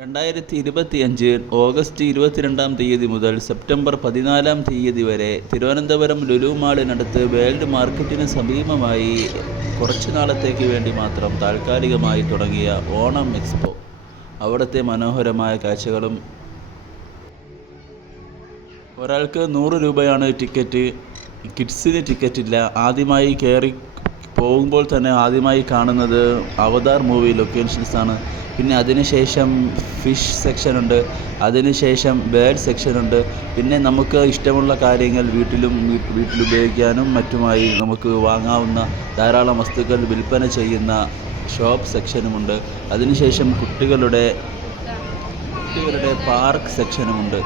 2025 August 22-ാം തീയതി മുതൽ September 14-ാം തീയതി വരെ തിരുവനന്തപുരം ലുലു മാളിനടുത്ത് വേൾഡ് മാർക്കറ്റിന് സമീപമായി കുറച്ചു നാളത്തേക്ക് വേണ്ടി മാത്രം താൽക്കാലികമായി തുടങ്ങിയ ഓണം എക്സ്പോ. അവിടുത്തെ മനോഹരമായ കാഴ്ചകളും. ഒരാൾക്ക് 100 രൂപയാണ് ടിക്കറ്റ്. കിഡ്സിന് ടിക്കറ്റില്ല. ആദ്യമായി കയറി പോകുമ്പോൾ തന്നെ ആദ്യമായി കാണുന്നത് അവതാർ മൂവി ലൊക്കേഷൻസാണ്. പിന്നെ അതിനുശേഷം ഫിഷ് സെക്ഷനുണ്ട്, അതിനുശേഷം ബേർഡ് സെക്ഷനുണ്ട്. പിന്നെ നമുക്ക് ഇഷ്ടമുള്ള കാര്യങ്ങൾ വീട്ടിലുപയോഗിക്കാനും മറ്റുമായി നമുക്ക് വാങ്ങാവുന്ന ധാരാളം വസ്തുക്കൾ വിൽപ്പന ചെയ്യുന്ന ഷോപ്പ് സെക്ഷനുമുണ്ട്. അതിനുശേഷം കുട്ടികളുടെ പാർക്ക് സെക്ഷനുമുണ്ട്.